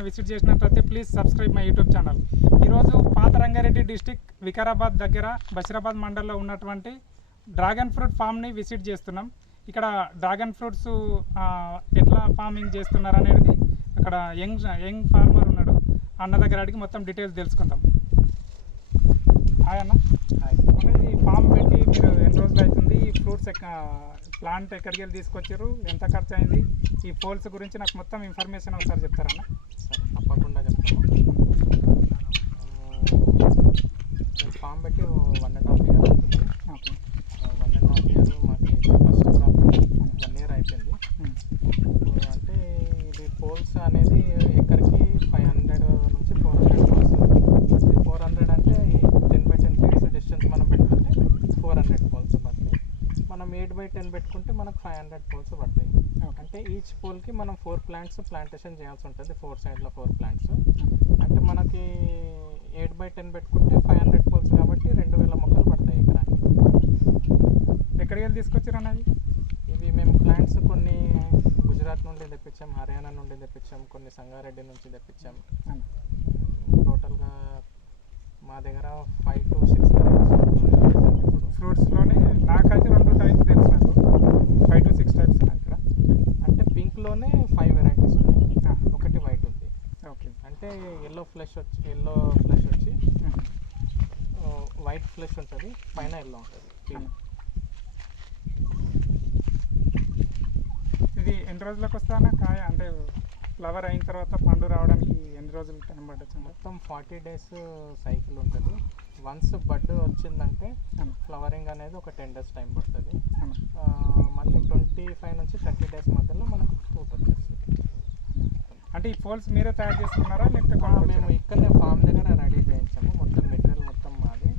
ఎవరైనా విజిట్ చేసినట్లయితే please subscribe my YouTube channel. ఈరోజు పాత రంగారెడ్డి డిస్టిక్ వికారాబాద్ దగ్గర బషీరాబాద్ మండలంలో ఉన్నటువంటి డ్రాగన్ ఫ్రూట్ ఫామ్ని విజిట్ చేస్తున్నాం. ఇక్కడ డ్రాగన్ ఫ్రూట్స్ ఎట్లా ఫార్మింగ్ చేస్తున్నారు అనేది అక్కడ యంగ్ ఫార్మర్ ఉన్నాడు, అన్న దగ్గర అడిగి మొత్తం డీటెయిల్స్ తెలుసుకుందాం. హాయ్ అన్న. హాయ్. ఇది ఫామ్ పెట్టి మీరు ఎన్ని రోజులు అవుతుంది? ఈ ఫ్రూట్స్ ప్లాంట్ ఎక్కడికి వెళ్ళి తీసుకొచ్చారు, ఎంత ఖర్చు అయింది, ఈ పోల్స్ గురించి నాకు మొత్తం ఇన్ఫర్మేషన్ ఒకసారి చెప్తారన్న? సరే, తప్పకుండా చెప్తాను. ఫామ్ పెట్టి 1.5 year అవుతుంది. ఓకే. 1.5 year మాకు ఫస్ట్ క్రాప్ 1 year అయిపోయింది. అంటే ఇది పోల్స్ అనేది ఎకరికి 500 నుంచి 400 పోల్స్. 400 అంటే ఈ 10x10 ఫీట్స్ డిస్టెన్స్ మనం పెట్టుకుంటే 400 పోల్స్ పడతాయి. మనం 8x10 పెట్టుకుంటే మనకు 500 పోల్స్ పడతాయి. అంటే ఈచ్ పోల్కి మనం 4 plants ప్లాంటేషన్ చేయాల్సి ఉంటుంది. 4 sides 4 plants. అంటే మనకి 8x10 పెట్టుకుంటే 500 పోల్స్ కాబట్టి 2000 మొక్కలు పడతాయి ఎకరానికి. ఎక్కడికి వెళ్ళి తీసుకొచ్చారు అన్నది? ఇవి మేము ప్లాంట్స్ కొన్ని గుజరాత్ నుండి తెప్పించాం, హర్యానా నుండి తెప్పించాం, కొన్ని సంగారెడ్డి నుంచి తెప్పించాం. టోటల్గా మా దగ్గర 5 to 6 వెరైటీస్ ఇప్పుడు ఫ్రూట్స్లోనే నాకైతే 2 types తెలుసు. నాకు 5 to 6 types ఉన్నాయి ఇక్కడ. అంటే పింక్లోనే 5 వెరైటీస్ ఉన్నాయి, ఒకటి వైట్ ఉంది. ఓకే. అంటే ఎల్లో ఫ్లెష్ వచ్చి వైట్ ఫ్లెష్ ఉంటుంది, పైన ఎల్లో ఉంటుంది. ఇది ఎన్ని రోజులకు వస్తుందన్న కాయ? అంటే ఫ్లవర్ అయిన తర్వాత పండు రావడానికి ఎన్ని రోజులు టైం పట్టచ్చు? మొత్తం 40 days సైకిల్ ఉంటుంది. వన్స్ బడ్ వచ్చిందంటే ఫ్లవరింగ్ అనేది ఒక 10 days టైం పడుతుంది. మళ్ళీ 25 నుంచి 30 days మధ్యలో మనకు ఫ్రూట్ వచ్చేస్తుంది. అంటే ఈ పోల్స్ మీరే తయారు చేసుకున్నారా లేకపోతే మేము ఇక్కడనే ఫామ్ దగ్గర రెడీ చేయించాము. మొత్తం మెటీరియల్ మొత్తం మాది,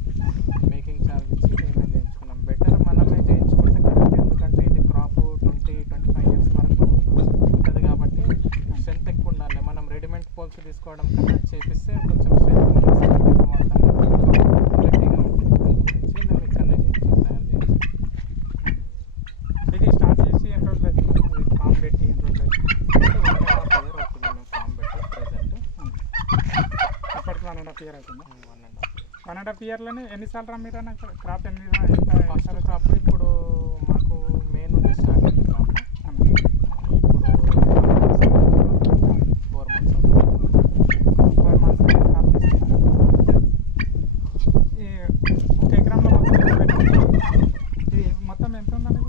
మేకింగ్ ఛార్జ్ ఇచ్చి మేమే చేయించుకున్నాం. బెటర్ మనమే చేయించుకుంటే కదా, ఎందుకంటే ఇది క్రాప్ 20-25 years వరకు ఉంటుంది కాబట్టి స్ట్రెంత్ ఎక్కువ ఉండాలి. మనం రెడీమేడ్ పోల్స్ తీసుకోవడం కన్నా చేపిస్తే కొంచెం స్ట్రెంత్ మనం ఎక్కువ వాడతాం, గట్టిగా ఉంటుంది. అందుగురించి మేము ఇక్కడనే తయారు చేయించాం. ఇది స్టార్ట్ చేసి ఎన్ని రోజులు అవుతుంది? ఫామ్ పెట్టి ఎన్ని రోజులు అవుతుంది? 1.5 year అవుతుంది మేము ఫామ్ పెట్టి ప్రెజెంట్. ఇప్పటికి 1.5 year అవుతుంది. 1.5 yearలోనే ఎన్నిసార్లు మీరు క్రాప్ ఫస్ట్ క్రాప్ ఇప్పుడు మాకు మే నుండి స్టార్ట్ అయింది క్రాప్. ఇప్పుడు 4 months అవుతుంది. 4 months క్రాప్ తీసుకున్నారు. ఈ ఒక ఎకరంలో ఇది మొత్తం ఎంత ఉందండి?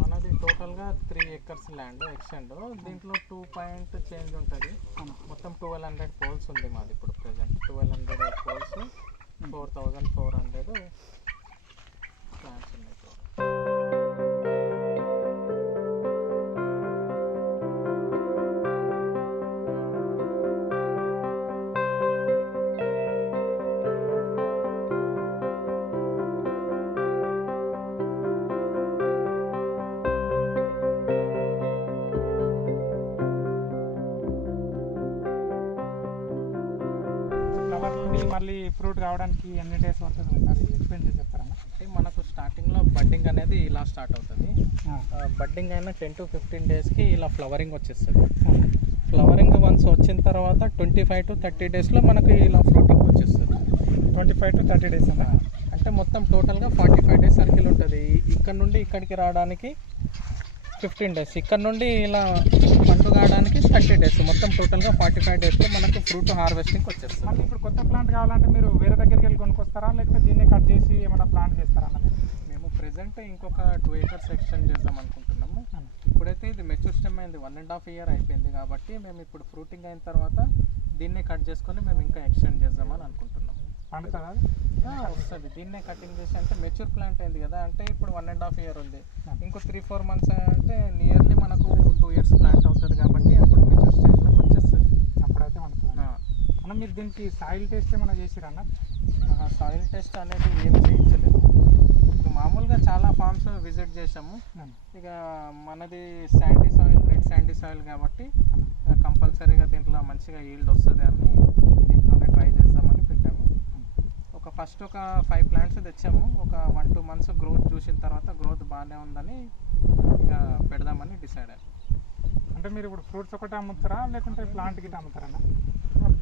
మనది టోటల్గా 3 acres ల్యాండ్ ఎక్స్టెండ్. దీంట్లో 2 point చేంజ్ ఉంటుంది. మొత్తం 1200 పోల్స్ ఉంది మాది ఇప్పుడు ప్రెజెంట్. 1200 పోల్స్, 4400 ప్లాంట్స్ ఉన్నాయి. ఫ్లవర్ని మళ్ళీ ఫ్రూట్ రావడానికి ఎన్ని డేస్ పడుతుంది ఒకసారి ఎక్స్ప్లెయిన్ చేసి చెప్తారన్న? అంటే మనకు స్టార్టింగ్లో బడ్డింగ్ అనేది ఇలా స్టార్ట్ అవుతుంది. బడ్డింగ్ అయినా 10 to 15 daysకి ఇలా ఫ్లవరింగ్ వచ్చేస్తుంది. ఫ్లవరింగ్ వన్స్ వచ్చిన తర్వాత 25 to 30 daysలో మనకి ఇలా ఫ్రూటింగ్ వచ్చేస్తుంది. 25 to 30 days అన్న. అంటే మొత్తం టోటల్గా 45 days సర్కిల్ ఉంటుంది. ఇక్కడ నుండి ఇక్కడికి రావడానికి 15 days, ఇక్కడ నుండి ఇలా పండు కావడానికి 30 days, మొత్తం టోటల్గా 45 daysలో మనకు ఫ్రూట్ హార్వెస్టింగ్ వచ్చేస్తుంది. మళ్ళీ ఇప్పుడు కొత్త ప్లాంట్ కావాలంటే మీరు వేరే దగ్గరికి వెళ్ళి కొనుక్కొస్తారా లేకపోతే దీన్ని కట్ చేసి ఏమైనా ప్లాంట్ చేస్తారా అన్న? మేము ప్రెజెంట్ ఇంకొక 2 acres ఎక్స్టెండ్ చేద్దాం అనుకుంటున్నాము. ఇప్పుడైతే ఇది మెచ్యూర్ స్టెమ్ అయింది, 1.5 year అయిపోయింది కాబట్టి మేము ఇప్పుడు ఫ్రూటింగ్ అయిన తర్వాత దీన్నే కట్ చేసుకొని మేము ఇంకా ఎక్స్టెండ్ చేద్దామని అనుకుంటున్నాము. పండుతుందా? వస్తుంది. దీన్నే కటింగ్ చేసి, అంటే మెచ్యూర్ ప్లాంట్ అయింది కదా, అంటే ఇప్పుడు 1.5 year ఉంది, ఇంకో 3-4 months అంటే నియర్లీ మనకు 2 years ప్లాంట్ అవుతుంది కాబట్టి అప్పుడు మెచ్యూర్ స్టేజ్లోకి వచ్చేస్తుంది. అప్పుడైతే పండుతుంది అన్న. మీరు దీనికి సాయిల్ టెస్ట్ ఏమైనా చేసిరన్న? సాయిల్ టెస్ట్ అనేది ఏం చేయించలేదు. మామూలుగా చాలా ఫార్మ్స్ విజిట్ చేసాము. ఇక మనది Sandy soil, red Sandy soil కాబట్టి కంపల్సరీగా దీంట్లో మంచిగా ఈల్డ్ వస్తుంది అని దీంట్లోనే ట్రై చేద్దామని పెట్టాము. ఫస్ట్ ఒక 5 plants తెచ్చాము. ఒక 1-2 months గ్రోత్ చూసిన తర్వాత గ్రోత్ బాగానే ఉందని ఇక పెడదామని డిసైడ్ అయ్యాము. అంటే మీరు ఇప్పుడు ఫ్రూట్స్ ఒకటి అమ్ముతారా లేకుంటే ప్లాంట్ గిట్ట అమ్ముతారా?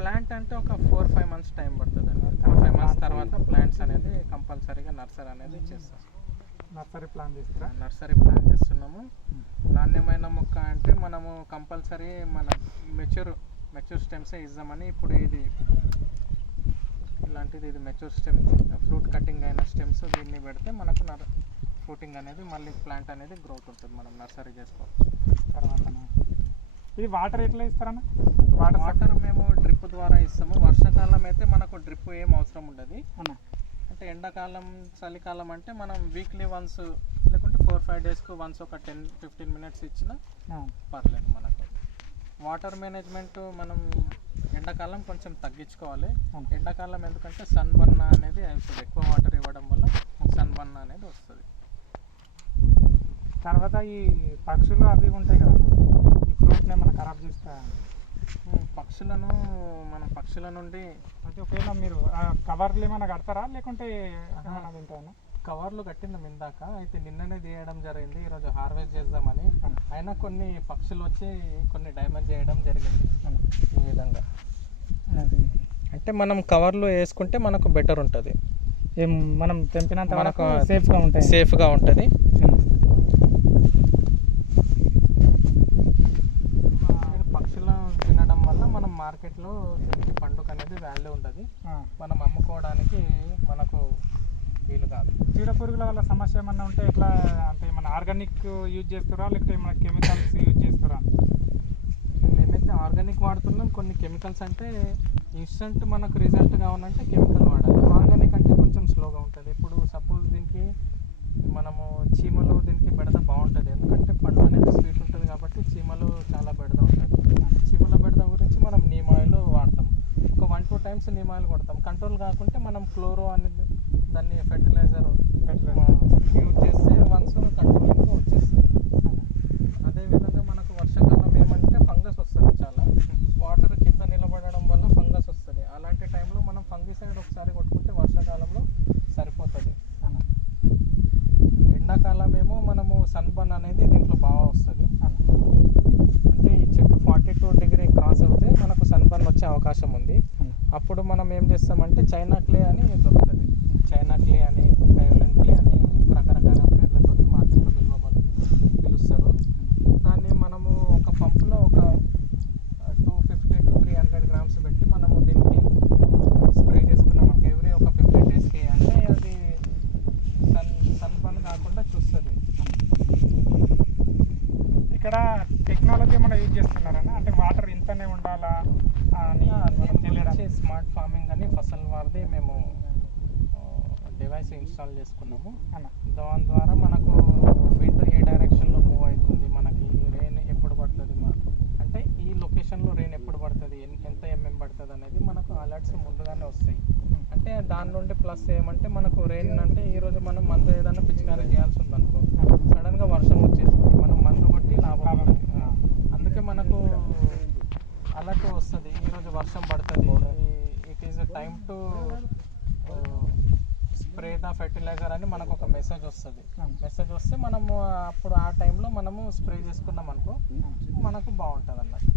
ప్లాంట్ అంటే ఒక 4-5 months టైం పడుతుంది అండి. 4-5 months తర్వాత ప్లాంట్స్ అనేది కంపల్సరీగా నర్సరీ అనేది చేస్తాం. నర్సరీ ప్లాన్ చేస్తారా? నర్సరీ ప్లాన్ చేస్తున్నాము. నాణ్యమైన మొక్క అంటే మనము కంపల్సరీ మన మెచ్యూర్ స్టెమ్సే ఇద్దామని ఇప్పుడు ఇది ఇలాంటిది ఇది మెచ్యూర్ స్టెమ్ ఫ్రూట్ కటింగ్ అయిన స్టెమ్స్ దీన్ని పెడితే మనకు ఫ్రూటింగ్ అనేది మళ్ళీ ప్లాంట్ అనేది గ్రోత్ ఉంటుంది. మనం నర్సరీ చేసుకోవచ్చు. తర్వాత ఇది వాటర్ ఎట్లా ఇస్తారన్న? వాటర్ మేము డ్రిప్ ద్వారా ఇస్తాము. వర్షాకాలం అయితే మనకు డ్రిప్ ఏం అవసరం ఉండదు. అంటే ఎండాకాలం చలికాలం అంటే మనం వీక్లీ వన్స్ లేకుంటే 4-5 daysకు వన్స్ ఒక 10-15 minutes ఇచ్చినా పర్లేదు. మనకు వాటర్ మేనేజ్మెంట్ మనం ఎండాకాలం కొంచెం తగ్గించుకోవాలి. ఎండాకాలం ఎందుకంటే సన్ బర్న్ అనేది అవుతుంది. ఎక్కువ వాటర్ ఇవ్వడం వల్ల సన్ బర్న్ అనేది వస్తుంది. తర్వాత ఈ పక్షులు అవి ఉంటాయి కదా, ఈ ఫ్రూట్ని ఏమైనా ఖరాబ్ చేస్తా? పక్షుల నుండి అయితే ఒకవేళ మీరు కవర్లు ఏమైనా కడతారా లేకుంటే ఏమైనా తింటారా? కవర్లు కట్టినాం ఇందాక. అయితే నిన్ననే తీయడం జరిగింది. ఈరోజు హార్వెస్ట్ చేద్దామని. అయినా కొన్ని పక్షులు వచ్చి కొన్ని డ్యామేజ్ చేయడం జరిగింది. ఈ విధంగా అంటే మనం కవర్లు వేసుకుంటే మనకు బెటర్ ఉంటుంది. మనం తెంపినంత మనకు సేఫ్గా ఉంటుంది. పక్షులు తినడం వల్ల మనం మార్కెట్లో దీనికి పండుగ అనేది వాల్యూ ఉంటుంది. మనం అమ్ముకోవడానికి మనకు వీలు కాదు. చీడ పురుగుల వల్ల సమస్య ఏమన్నా ఉంటే ఎట్లా? అంటే ఏమన్నా ఆర్గానిక్ యూజ్ చేస్తారా లేకపోతే ఏమైనా కెమికల్స్ యూజ్ చేస్తారా? మేమైతే ఆర్గానిక్ వాడుతున్నాం. కొన్ని కెమికల్స్ అంటే ఇన్స్టెంట్ మనకు రిజల్ట్ కావాలంటే కెమికల్ వాడాలి. ఆర్గానిక్ అంటే కొంచెం స్లోగా ఉంటుంది. ఇప్పుడు సపోజ్ దీనికి మనము చీమలు దీనికి బెడద బాగుంటుంది. ఎందుకంటే పండు అనేది స్వీట్ ఉంటుంది కాబట్టి చీమలు చాలా బెడద ఉంటుంది. చీమల బెడద గురించి మనం నీమ్ ఆయిల్ వాడతాం. ఒక 1-2 times నీమ్ ఆయిల్ కొడతాం. కంట్రోల్ కాకుంటే మనం క్లోరో అనేది దాన్ని ఫెర్టిలైజర్ యూజ్ చేస్తే వన్స్ కంట్రోలింగ్ వచ్చేస్తుంది. అదేవిధంగా మనకు వర్షాకాలం ఏమంటే ఫంగస్ వస్తుంది. చాలా వాటర్ కింద నిలబడడం వల్ల ఫంగస్ వస్తుంది. అలాంటి టైంలో మనం ఫంగిసైడ్ ఒకసారి కొట్టుకుంటే వర్షాకాలంలో సరిపోతుంది. ఎండాకాలం ఏమో మనము సన్ బర్న్ అనేది దీంట్లో బాగా వస్తుంది. అంటే ఈ చెట్టు 42 degrees క్రాస్ అవుతే మనకు సన్ బర్న్ వచ్చే అవకాశం ఉంది. అప్పుడు మనం ఏం చేస్తామంటే చైనా క్లే అని దొరుకుతుంది. చైనా క్లే అని, కయోలిన్ క్లే అని రకరకాల పేర్లతో మార్కెట్లో పిలుస్తారు. దాన్ని మనము ఒక పంపులో ఒక 250 to 300 grams పెట్టి మనము దీనికి స్ప్రే చేసుకున్నామంటే ఎవ్రీ ఒక 15 daysకి అంటే అది సన్ బర్న్ కాకుండా చూస్తుంది. ఇక్కడ టెక్నాలజీ ఏమైనా యూజ్ చేస్తున్నారన్నా? అంటే వాటర్ ఇంతనే ఉండాలా అని స్మార్ట్ ఫార్మింగ్ అని ఫసల్ వారిది మేము డివైస్ ఇన్స్టాల్ చేసుకున్నాము. దాని ద్వారా మనకు విండ్ ఏ డైరెక్షన్లో మూవ్ అవుతుంది, మనకి రెయిన్ ఎప్పుడు పడుతుంది, అంటే ఈ లొకేషన్లో రెయిన్ ఎప్పుడు పడుతుంది, ఎంత పడుతుంది అనేది మనకు అలర్ట్స్ ముందుగానే వస్తాయి. అంటే దాని నుండి ప్లస్ ఏమంటే మనకు రెయిన్ అంటే ఈరోజు మనం మందు ఏదైనా పిచికారీ చేయాల్సి ఉందనుకో, సడన్గా వర్షం వచ్చేసింది, మనం మందు కొట్టి లాభం ఉంటుంది. అందుకే మనకు అలర్ట్ వస్తుంది, ఈరోజు వర్షం పడుతుంది, it is time to spray the fertiliser అని మనకు ఒక మెసేజ్ వస్తుంది. మెసేజ్ వస్తే మనము అప్పుడు ఆ టైంలో మనము స్ప్రే చేసుకున్నాం అనుకో మనకు బాగుంటుంది అన్నట్టు.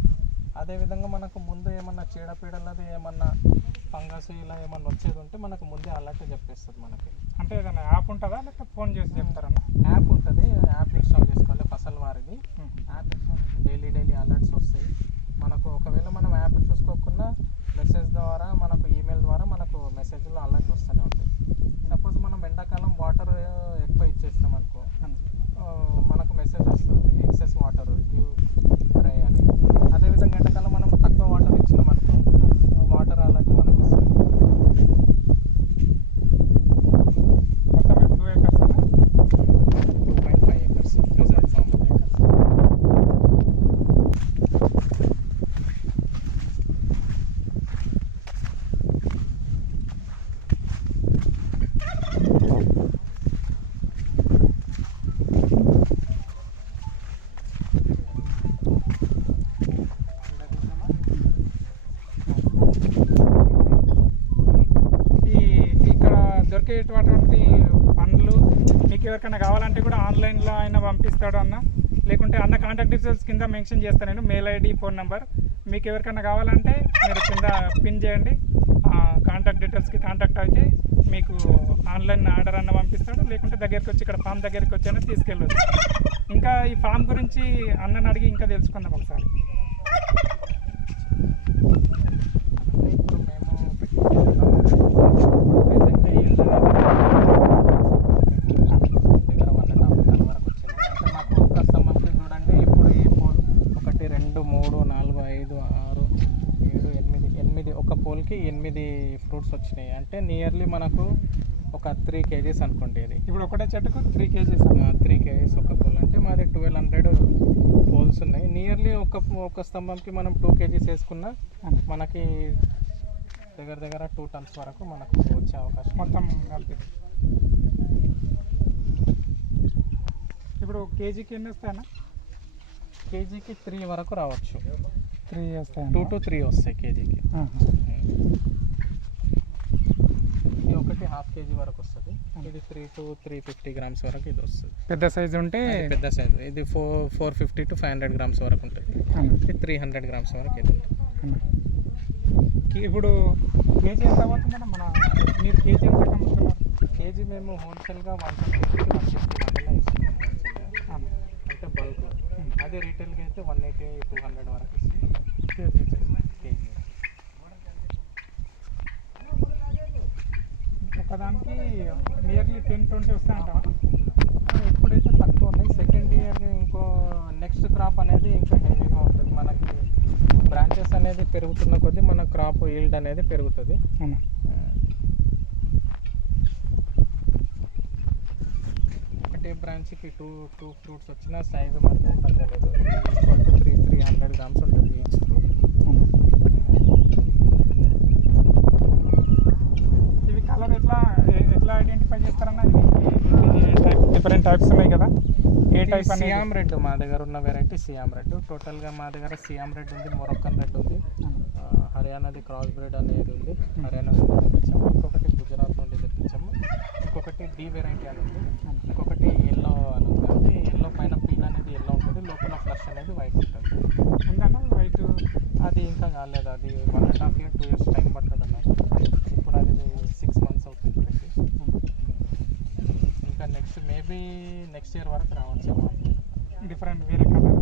అదేవిధంగా మనకు ముందు ఏమన్నా చీడపీడలది ఏమన్నా ఫంగస్ ఇలా ఏమన్నా వచ్చేది ఉంటే మనకు ముందే అలర్ట్ చెప్పేస్తుంది మనకి. అంటే ఏదైనా యాప్ ఉంటుందా లేకపోతే ఫోన్ చేసి చెప్తారన్నా? యాప్ ఉంటుంది, యాప్ ఇన్స్టాల్ చేసుకోవాలి ఫసల్ వారిది. యాప్ డైలీ అలర్ట్స్ వస్తాయి మనకు. ఒకవేళ మనం యాప్ చూసుకోకుండా మెసేజ్ ద్వారా మనకు ఈమెయిల్ ద్వారా మనకు మెసేజ్లో అలర్ట్ వస్తూనే ఉంటాయి. సపోజ్ మనం ఎండాకాలం వాటర్ ఎక్కువ ఇచ్చేసినాం అనుకో మనకు మెసేజ్ వస్తుంది ఎక్సెస్ వాటర్ డ్యూ డ్రై అని. అదేవిధంగా ఎండాకాలం మనం తక్కువ వాటర్ ఇచ్చినాం అనుకో వాటర్ అలర్ట్ మనకు వస్తుంది. మొత్తం 2 acres 2.5 acres రిజర్వ్ ఫామ్. దొరికేటువంటి పండ్లు మీకు ఎవరికైనా కావాలంటే కూడా ఆన్లైన్లో అయినా పంపిస్తాడు అన్న, లేకుంటే అన్న కాంటాక్ట్ డీటెయిల్స్ కింద మెన్షన్ చేస్తాను నేను, మెయిల్ ఐడి, ఫోన్ నెంబర్. మీకు ఎవరికైనా కావాలంటే మీరు కింద పిన్ చేయండి, కాంటాక్ట్ డీటెయిల్స్కి కాంటాక్ట్ అయితే మీకు ఆన్లైన్ ఆర్డర్ అన్న పంపిస్తాడు, లేకుంటే దగ్గరికి వచ్చి ఇక్కడ ఫామ్ దగ్గరికి వచ్చి అయినా తీసుకెళ్ళొచ్చు. ఇంకా ఈ ఫామ్ గురించి అన్నని అడిగి ఇంకా తెలుసుకుందాం ఒకసారి. అంటే ఇప్పుడు మేము పెట్టుకుంటున్నాం ప్రెసెంట్ దగ్గర 1.5 టన్ వరకు వచ్చింది. అంటే మాకు కస్టమర్కి చూడండి, ఇప్పుడు ఈ పోల్ 1 2 3 4 5 6 7 8 ఒక పోల్కి 8 ఫ్రూట్స్ వచ్చినాయి. అంటే నియర్లీ మనకు ఒక 3 kgs అనుకోండి. ఇది ఇప్పుడు ఒకటే చెట్టుకు 3 kgs. 3 kgs ఒక పోల్ అంటే మాది 1200 పోల్స్ ఉన్నాయి. నియర్లీ ఒక స్తంభంకి మనం 2 kgs వేసుకున్నా మనకి దగ్గర దగ్గర 2 tons వరకు మనకు వచ్చే అవకాశం మొత్తం కలిపి. ఇప్పుడు కేజీకి ఎన్ని వస్తాయన్నా? కేజీకి 3 వరకు రావచ్చు. 3 వస్తాయి, 2 to 3 వస్తాయి కేజీకి. ఇది ఒకటి 1/2 kg వరకు వస్తుంది. ఇది 3 to 350 grams వరకు ఇది వస్తుంది. పెద్ద సైజు ఉంటే పెద్ద సైజు ఇది 450 to 500 grams వరకు ఉంటుంది. ఇది 300 grams వరకు ఇది ఉంటుంది. ఇప్పుడు కేజీ ఎంత పడుతుందన్న? మీరు కేజీ ఎంత అమ్ముతున్నారు? కేజీ మేము హోల్సేల్గా 150 నుంచి 150 మధ్యలో ఇస్తున్నాం. అంటే బల్క్. అదే రీటైల్గా అయితే 180 200 వరకు ఇస్తుంది కేజీ. ఒకదానికి నియర్లీ 10-20 వస్తాయంటావా? ఎప్పుడైతే తక్కువ ఉన్నాయి, సెకండ్ ఇయర్ ఇంకో నెక్స్ట్ క్రాప్ అనేది ఇంకా హెవీగా ఉంటుంది. మనకి బ్రాంచెస్ అనేది పెరుగుతున్న కొద్దీ మన క్రాప్ ఈల్డ్ అనేది పెరుగుతుంది. ఒకటే బ్రాంచ్కి టూ ఫ్రూట్స్ వచ్చిన సైజు మాత్రం తగ్గలేదు. 300 grams ఉంటుంది ఈచ్ ఫ్రూట్. ఇవి కలర్ ఎట్లా ఐడెంటిఫై చేస్తారన్నా? డిఫరెంట్ టైప్స్ ఉన్నాయి కదా, ఏ టైప్ అనేది? సియామ్ రెడ్ మా దగ్గర ఉన్న వెరైటీ సియామ్ రెడ్. టోటల్గా మా దగ్గర సియామ్ రెడ్ ఉంది, మొరక్కన్ రెడ్ ఉంది, హర్యానాది క్రాస్ బ్రీడ్ అనేది ఉంది, హర్యానా నుండి తెప్పించాము. ఇంకొకటి గుజరాత్ నుండి తెప్పించాము. ఇంకొకటి డి వెరైటీ అని ఉంది. ఇంకొకటి ఎల్లో అని ఉంది. అంటే ఎల్లో పైన పీల్ అనేది ఎల్లో ఉంటుంది, లోపల ఫ్లష్ అనేది వైట్ ఉంటుంది. ఉందన్న వైట్? అది ఇంకా కాలేదు, అది 1.5 years 2 years టైం పడుతుంది అన్నారు. ఇప్పుడు అది 6 months అవుతుంది. ఇంకా మేబీ నెక్స్ట్ ఇయర్ వరకు రావచ్చు డిఫరెంట్ వేరే కలర్.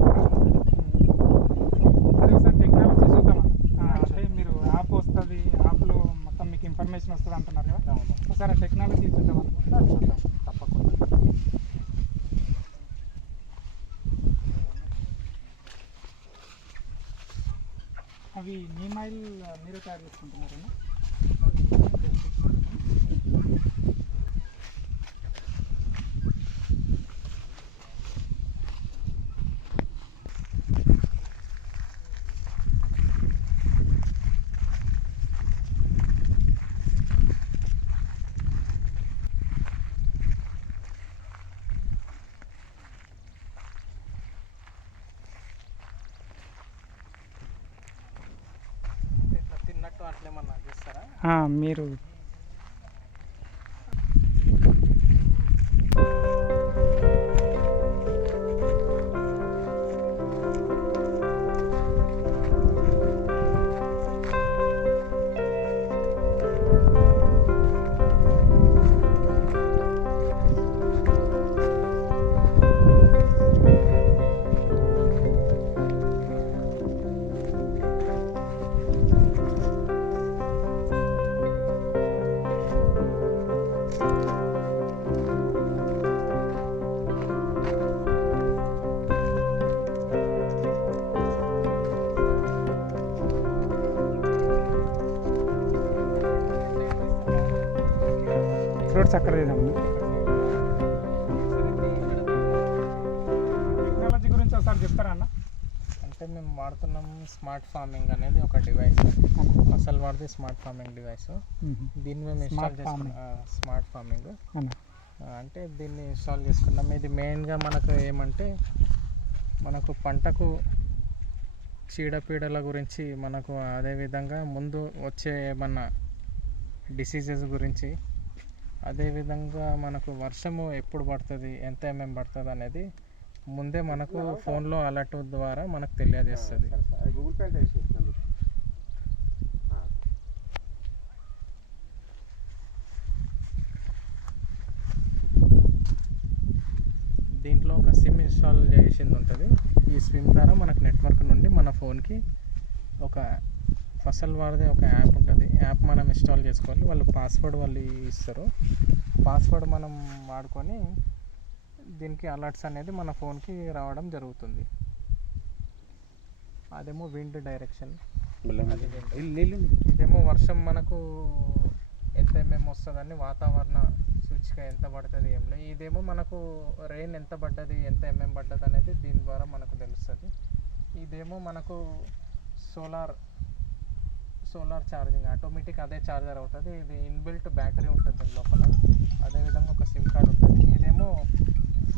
అది ఒకసారి టెక్నాలజీ చూద్దామన్న. అంటే మీరు యాప్ వస్తుంది, యాప్లో మొత్తం మీకు ఇన్ఫర్మేషన్ వస్తుంది అంటున్నారు కదా, ఒకసారి టెక్నాలజీ చూద్దామన్న. చూద్దాం తప్పకుండా. అవి నీమాయిల్ మీరే తయారు చేసుకుంటున్నారన్నా? అట్లేమన్నా చేస్తారా మీరు? ఫ్రూట్స్ అక్కడ లేదమ్మా. టెక్నాలజీ గురించి ఒకసారి చెప్తారా అన్న? అంటే మేము వాడుతున్నాం స్మార్ట్ ఫార్మింగ్ అనేది ఒక డివైస్. అసలు వాడితే స్మార్ట్ ఫార్మింగ్ డివైస్. దీన్ని మేము ఇన్స్టాల్ చేసుకున్నాం. స్మార్ట్ ఫార్మింగ్ అంటే దీన్ని ఇన్స్టాల్ చేసుకున్నాం. ఇది మెయిన్గా మనకు ఏమంటే మనకు పంటకు చీడపీడల గురించి, మనకు అదేవిధంగా ముందు వచ్చే ఏమన్నా డిసీజెస్ గురించి, అదేవిధంగా మనకు వర్షము ఎప్పుడు పడుతుంది, ఎంత ఎంఎం పడుతుంది అనేది ముందే మనకు ఫోన్లో అలర్ట్ ద్వారా మనకు తెలియజేస్తుంది. గూగుల్ పే చేసేసినందుకు దీంట్లో ఒక సిమ్ ఇన్స్టాల్ చేసింది ఉంటుంది. ఈ సిమ్ ద్వారా మనకు నెట్వర్క్ నుండి మన ఫోన్కి ఒక ఫసల్ వారిది ఒక యాప్ ఉంటుంది. యాప్ మనం ఇన్స్టాల్ చేసుకోవాలి. వాళ్ళు పాస్వర్డ్ వాళ్ళు ఇస్తారు. పాస్వర్డ్ మనం వాడుకొని దీనికి అలర్ట్స్ అనేది మన ఫోన్కి రావడం జరుగుతుంది. అదేమో విండ్ డైరెక్షన్, ఇదేమో వర్షం మనకు ఎంత వస్తుందని వాతావరణ సూచిక ఎంత పడుతుంది ఏం లేదు. ఇదేమో మనకు రెయిన్ ఎంత పడ్డది, ఎంత పడ్డది అనేది దీని ద్వారా మనకు తెలుస్తుంది. ఇదేమో మనకు సోలార్ ఛార్జింగ్, ఆటోమేటిక్ అదే ఛార్జర్ అవుతుంది. ఇది ఇన్బిల్ట్ బ్యాటరీ ఉంటుంది దీని లోపల. అదేవిధంగా ఒక సిమ్ కార్డ్ ఉంటుంది. ఇదేమో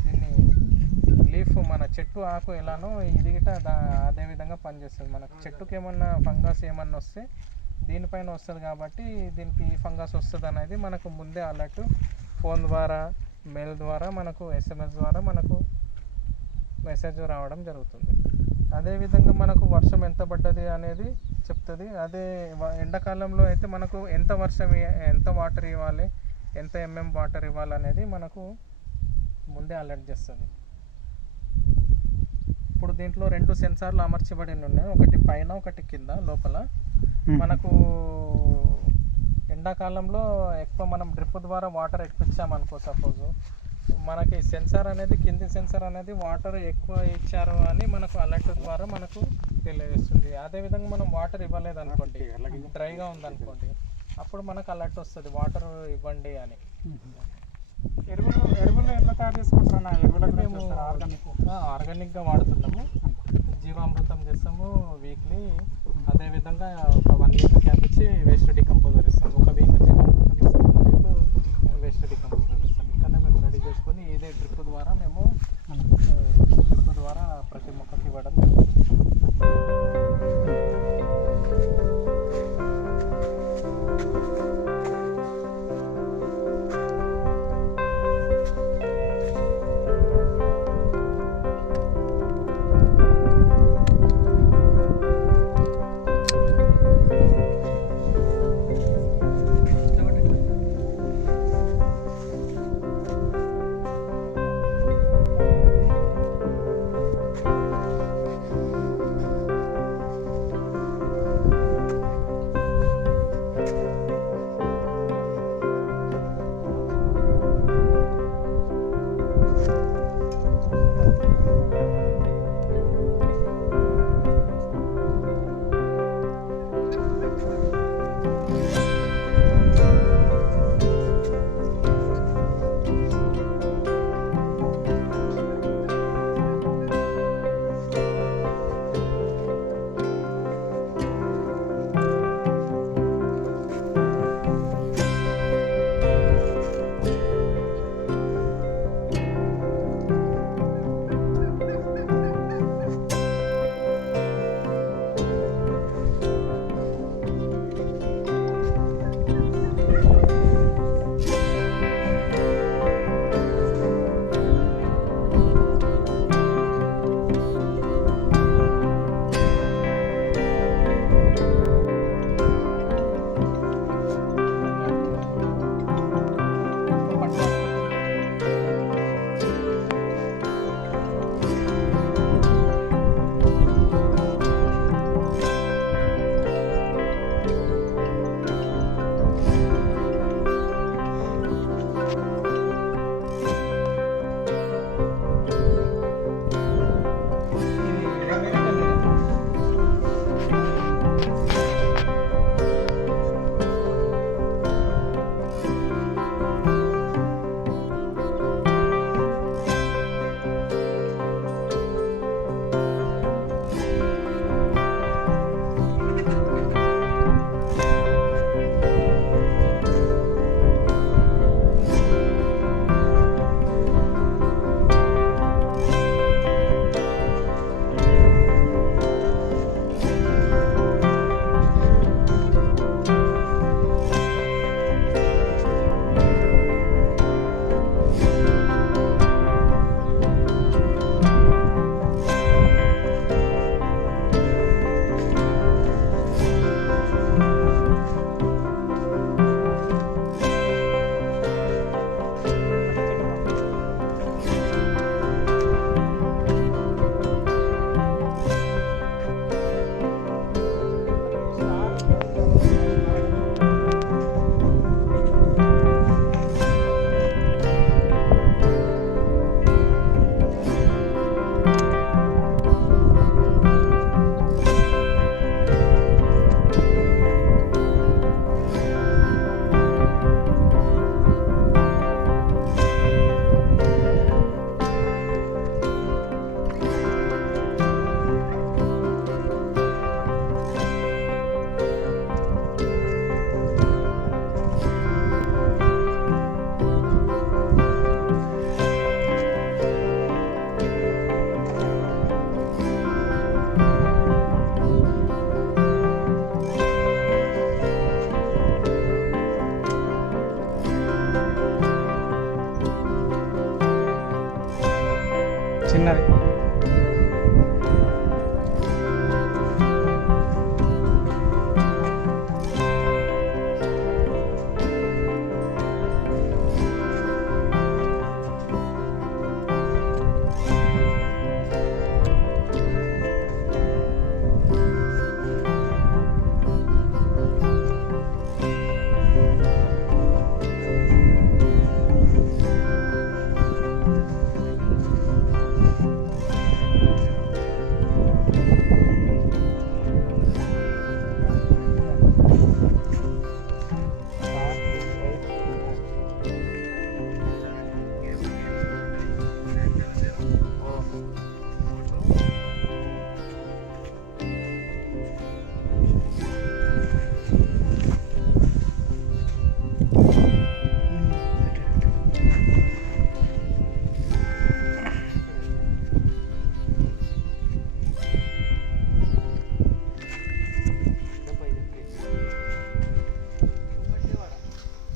దీన్ని లీఫ్ మన చెట్టు ఆకు ఎలానో ఇది గిట అదేవిధంగా పనిచేస్తుంది. మనకు చెట్టుకి ఏమన్నా ఫంగస్ ఏమన్నా వస్తే దీనిపైన వస్తుంది కాబట్టి దీనికి ఫంగస్ వస్తుంది అనేది మనకు ముందే అలర్ట్ ఫోన్ ద్వారా, మెయిల్ ద్వారా, మనకు SMS ద్వారా మనకు మెసేజ్ రావడం జరుగుతుంది. అదేవిధంగా మనకు వర్షం ఎంత పడ్డది అనేది చెప్తుంది. అదే ఎండాకాలంలో అయితే మనకు ఎంత వర్షం, ఎంత వాటర్ ఇవ్వాలి, ఎంత వాటర్ ఇవ్వాలి అనేది మనకు ముందే అలర్ట్ చేస్తుంది. ఇప్పుడు దీంట్లో 2 సెన్సార్లు అమర్చబడి ఉన్నాయి. ఒకటి పైన, ఒకటి కింద లోపల. మనకు ఎండాకాలంలో ఎక్కువ మనం డ్రిప్ ద్వారా వాటర్ ఎక్కించామనుకో, సపోజు మనకి సెన్సార్ అనేది, కింది సెన్సార్ అనేది వాటర్ ఎక్కువ ఇచ్చారు అని మనకు అలర్ట్ ద్వారా మనకు తెలియజేస్తుంది. అదేవిధంగా మనం వాటర్ ఇవ్వలేదు అనుకోండి, డ్రైగా ఉందనుకోండి, అప్పుడు మనకు అలర్ట్ వస్తుంది వాటర్ ఇవ్వండి అని. ఎరువులు ఎట్లా తయారు చేసుకుంటారన్న? ఎరువులకు మేము ఆర్గానిక్గా వాడుతున్నాము. జీవామృతం చేస్తాము వీక్లీ. అదేవిధంగా ఒక 1 వీక్ క్యాప్ ఇచ్చి వేస్ట్ డికంపోజర్ ఇస్తాము. ఒక వీక్ జీవామృతం ఇస్తాము, ఒక వీక్ వేస్ట్ డికంపోజర్ ఇస్తాము. ఇక్కడ మేము రెడీ చేసుకొని ఇదే డ్రిప్ ద్వారా ప్రతి మొక్కకి ఇవ్వడం జరుగుతుంది.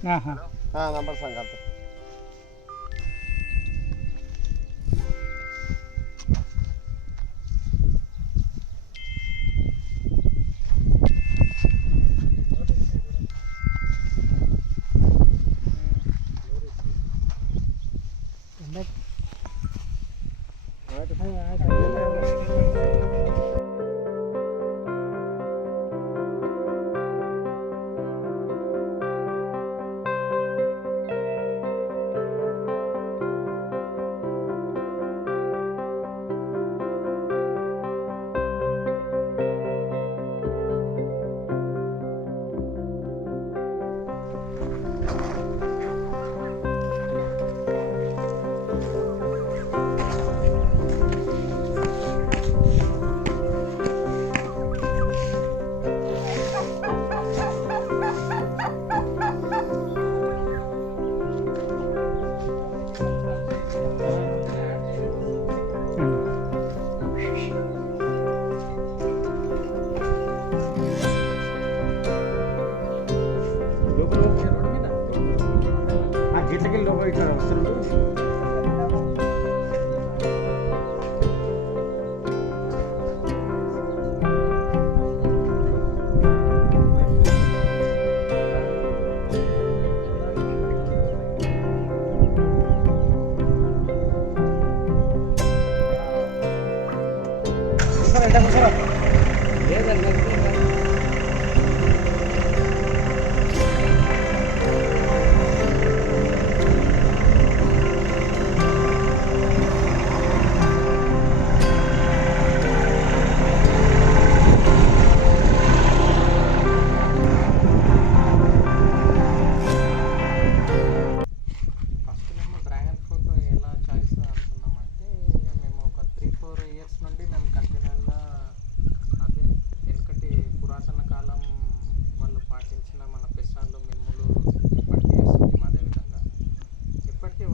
నంబర్ సంగతి గిట్లకి లోపల ఇక్కడ వస్తున్నాడు.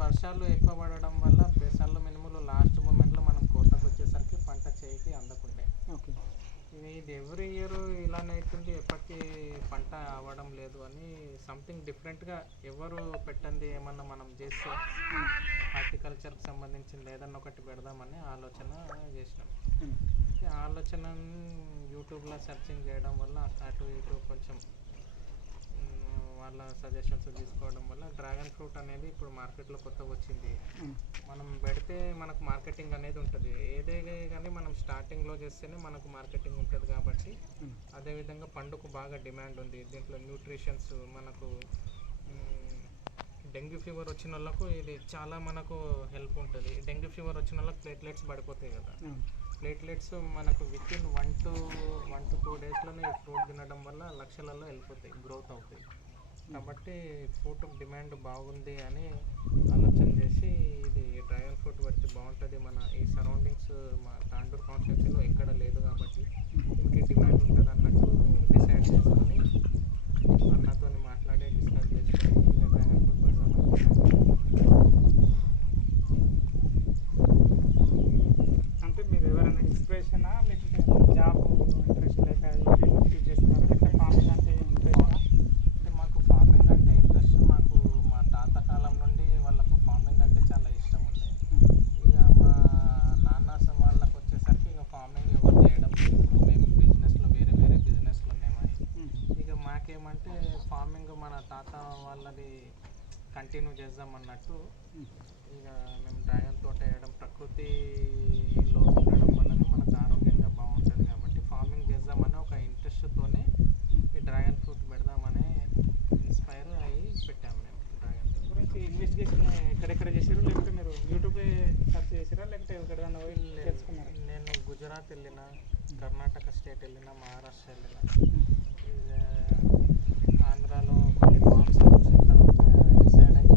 వర్షాలు ఎక్కువ పడడం వల్ల పెసర్లు మినుములు లాస్ట్ మూమెంట్లో మనం కోతకు వచ్చేసరికి పంట చేయికి అందకుండే. ఇది ఎవ్రీ ఇయర్ ఇలానే అవుతుంది, ఎప్పటికీ పంట అవ్వడం లేదు అని సంథింగ్ డిఫరెంట్గా ఎవరు పెట్టండి ఏమన్నా మనం చేస్తే హార్టికల్చర్కి సంబంధించింది ఏదన్నా ఒకటి పెడదామని ఆలోచన చేసినాం. ఆ ఆలోచనను యూట్యూబ్లో సెర్చింగ్ చేయడం వల్ల అటు ఇటు కొంచెం వాళ్ళ సజెషన్స్ తీసుకోవడం వల్ల డ్రాగన్ ఫ్రూట్ అనేది ఇప్పుడు మార్కెట్లో కొత్తగా వచ్చింది. మనం పెడితే మనకు మార్కెటింగ్ అనేది ఉంటుంది. ఏదైనా కానీ మనం స్టార్టింగ్లో చేస్తేనే మనకు మార్కెటింగ్ ఉంటుంది కాబట్టి అదేవిధంగా పండుకు బాగా డిమాండ్ ఉంది. దీంట్లో న్యూట్రిషన్స్ మనకు డెంగ్యూ ఫీవర్ వచ్చిన వాళ్ళకు ఇది చాలా మనకు హెల్ప్ ఉంటుంది. డెంగ్యూ ఫీవర్ వచ్చిన వాళ్ళకి ప్లేట్లెట్స్ పడిపోతాయి కదా, ప్లేట్లెట్స్ మనకు విత్ ఇన్ 1 to 2 డేస్లోనే ఈ ఫ్రూట్ తినడం వల్ల లక్షలలో వెళ్ళిపోతాయి, గ్రోత్ అవుతాయి. కాబట్టి ఫ్రూట్ డిమాండ్ బాగుంది అని ఆలోచన చేసి ఇది డ్రాగన్ ఫ్రూట్ పెడితే బాగుంటుంది, మన ఈ సరౌండింగ్స్ మా తాండూరు కాన్స్టిట్యున్సీలో ఎక్కడ లేదు కాబట్టి దీనికి డిమాండ్ ఉంటుంది అన్నట్టు డిసైడ్ చేసుకొని అన్నతో మాట్లాడి డిస్కస్ చేసుకొని డ్రాగన్ ఫ్రూట్ పెడదాం. అంటే మీరు ఎవరైనా ఇన్స్పిరేషనా లేకపోతే జాబ్ ఇంట్రెస్ట్ లేక యూజ్ చేస్తున్నారా లేకపోతే ఫార్మింగ్ అంటే ఇంట్రెస్టా? అంటే మాకు ఫార్మింగ్ అంటే ఇంట్రెస్ట్, మాకు మా తాత కాలం నుండి వాళ్ళకు ఫార్మింగ్ అంటే చాలా ఇష్టం ఉంది. ఇక మా నాన్న వాళ్ళకి వచ్చేసరికి ఇక ఫార్మింగ్ ఎవరు చేయడం లేదు. ఇప్పుడు మేము బిజినెస్లో వేరే వేరే బిజినెస్లు ఉన్నామని ఇక మాకేమంటే ఫార్మింగ్ మన తాత వాళ్ళది కంటిన్యూ చేద్దాం అన్నట్టు ఇక మేము డ్రాగన్ తోట వేయడం, ప్రకృతిలో ఉండడం వల్లనే మనకు ఆరోగ్యంగా బాగుంటుంది కాబట్టి ఫార్మింగ్ చేద్దామని ఒక ఇంట్రెస్ట్తోనే ఈ డ్రాగన్ ఫ్రూట్ పెడదామని ఇన్స్పైర్ అయ్యి పెట్టాము మేము. డ్రాగన్ గురించి ఇన్వెస్టిగేషన్ ఎక్కడెక్కడ చేశారు లేకపోతే మీరు యూట్యూబే సెర్చ్ చేసారా లేకపోతే ఎక్కడైనా పోయి తెలుసుకున్నారా? నేను గుజరాత్ వెళ్ళిన, కర్ణాటక స్టేట్ వెళ్ళిన, మహారాష్ట్ర వెళ్ళిన, ఆంధ్రాలో కొన్ని ఫార్మ్స్ వచ్చిన తర్వాత డిసైడ్ అయ్యి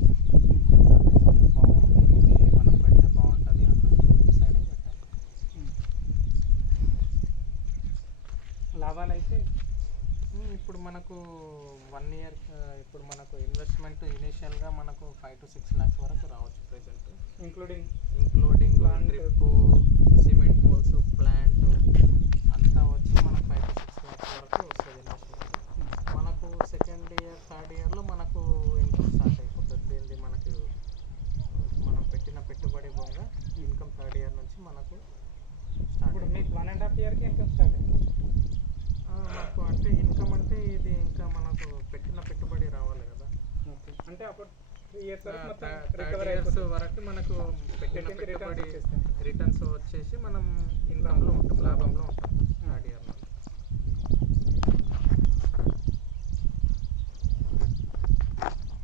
అదే బాగుంది, ఇది మనం పెడితే బాగుంటుంది అన్నట్టు డిసైడ్ అయ్యి పెట్టాము. లాభాలు అయితే ఇప్పుడు మనకు 1 year ఇప్పుడు మనకు ఇన్వెస్ట్మెంట్ ఇనీషియల్గా మనకు 5 to 6 lakhs వరకు రావచ్చు present, including drip, cement poles, plant అంతా వచ్చి మనకు 5 to 6 lakhs వరకు వస్తుంది ఇన్వెస్ట్మెంట్. మనకు సెకండ్ ఇయర్ థర్డ్ ఇయర్లో మనకు అప్పుడు 3 years వరకు మొత్తం 30 రికవర్ years అయిపోతుంది. వరకు మనకు పెట్టిన పెట్టింది returns పెట్టుబడి వచ్చేస్తాయి. రిటర్న్స్ వచ్చేసి మనం ఇన్కమ్లో ఉంటాం, లాభంలో ఉంటాం 3rd year నుండి.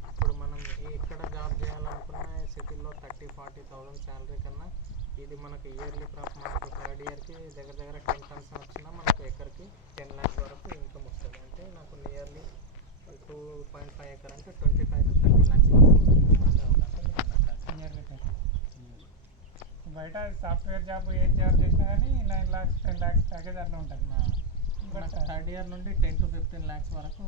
ఇప్పుడు మనం ఎక్కడ జాబ్ చేయాలనుకున్నా సిటీలో 30-40,000 శాలరీ కన్నా ఇది మనకు ఇయర్లీ క్రాప్ మనకు 3rd yearకి దగ్గర దగ్గర 10 tons వచ్చినా మనకు ఎకర్కి 10 lakhs వరకు ఇన్కమ్ వస్తుంది. అంటే నాకు నియర్లీ 2.5 acre అంటే 25-30 lakhs వరకు ఇన్కమ్ వచ్చే అవకాశం ఉన్నట్టు. ఇయర్లీ బయట సాఫ్ట్వేర్ జాబ్ ఏం జాబ్ చేసినా కానీ 9 lakhs 10 lakhs ప్యాకేజ్ అట్లా ఉంటుంది. మనకు 3rd year నుండి 10-15 lakhs వరకు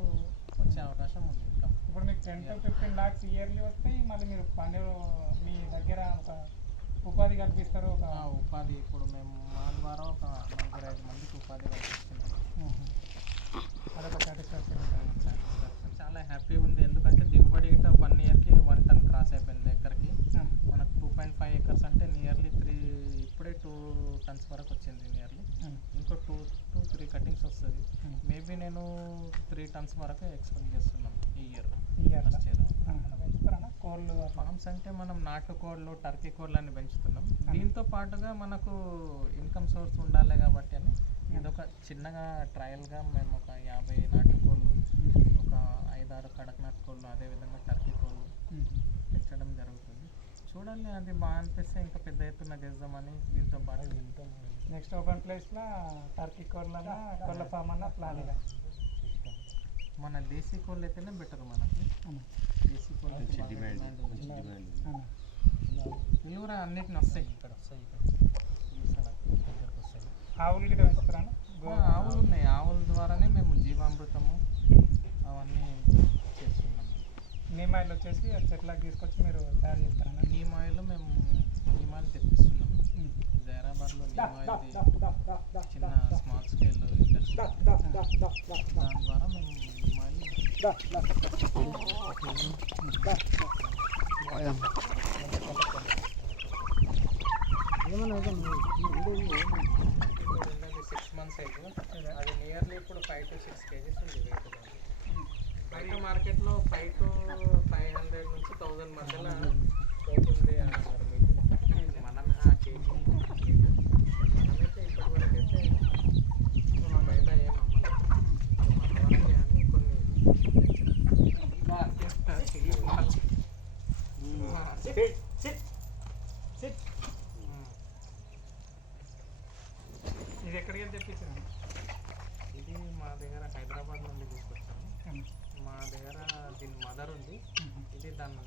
వచ్చే అవకాశం ఉంది ఇన్కమ్. ఇప్పుడు మీకు 10-15 lakhs ఇయర్లీ వస్తాయి. మళ్ళీ మీరు మీ దగ్గర ఒక ఉపాధి కల్పిస్తారు. ఒక ఉపాధి ఇప్పుడు మేము మా ద్వారా ఒక 4-5 మందికి ఉపాధి కల్పిస్తున్నాం. అదొక సాటిస్ఫాక్షన్ ఉంటుంది. చాలా హ్యాపీగా ఉంది. ఎందుకంటే దిగుబడి గిట్ట 1 yearకి 1 ton క్రాస్ అయిపోయింది ఎకర్కి. మనకు 2.5 acres అంటే నియర్లీ 3 ఇప్పుడే 2 tons వరకు వచ్చింది నియర్లీ. ఇంకో 2-3 కటింగ్స్ వస్తుంది. మేబీ నేను 3 tons వరకు ఎక్స్పెక్ట్ చేస్తున్నాం ఈ ఇయర్. పెంచుతారా కోళ్ళు? ఫార్మ్స్ అంటే మనం నాటు కోళ్ళు, టర్కీ కోళ్ళు అని పెంచుతున్నాం. దీంతో పాటుగా మనకు ఇన్కమ్ సోర్స్ ఉండాలి కాబట్టి అని ఇదొక చిన్నగా ట్రయల్గా మేము ఒక 50 నాటు కోళ్ళు, ఒక 5-6 కడక్నాథ్ కోళ్ళు, అదేవిధంగా టర్కీ కోళ్ళు పెంచడం జరుగుతుంది. చూడాలి, అది బాగా అనిపిస్తే ఇంకా పెద్ద ఎత్తున చేద్దామని దీంతో పాటు నెక్స్ట్ ఓపెన్ ప్లేస్లో టర్కీ కోళ్ళ కోళ్ళ ఫామ్ అన్న ప్లాన్. మన దేశీ కోళ్ళు అయితేనే బెటర్ మనకి. దేశీ కోళ్ళు పిలువురా అన్నిటిని వస్తాయి ఇక్కడ వస్తాయి. ఆవులు గిట్ట పెంచుతారా? ఆవులు ఉన్నాయి. ఆవుల ద్వారానే మేము జీవామృతము అవన్నీ చేస్తున్నాము. నీమ్ ఆయిల్ వచ్చేసి చెట్లకు తీసుకొచ్చి మీరు తయారు చేస్తారా? నీమ్ ఆయిల్ మేము నీమ్ ఆయిల్ తెప్పిస్తున్నాము. జైరాబాద్లో నీమ్ ఆయిల్ చిన్న స్మాల్ స్కేల్ ఇండస్ట్రీ, దాని ద్వారా మేము నీమ్ ఆయిల్ ఏమన్నా 6 months అయితే అది నియర్లీ ఇప్పుడు 5-6 kgs ఉంది వెయిట్. బయట మార్కెట్లో 500 నుంచి 1000 మధ్యలో పోతుంది అన్నారు మీకు. మనమే కేజీ మనమైతే ఇప్పటివరకు అయితే బయట ఏం అమ్మలేదు. మన వరకే అని కొన్ని ఇది ఎక్కడికి తెప్పించారు? ఇది మా దగ్గర హైదరాబాద్ నుండి తీసుకొచ్చాము. మా దగ్గర దీని మదర్ ఉంది, ఇది దాని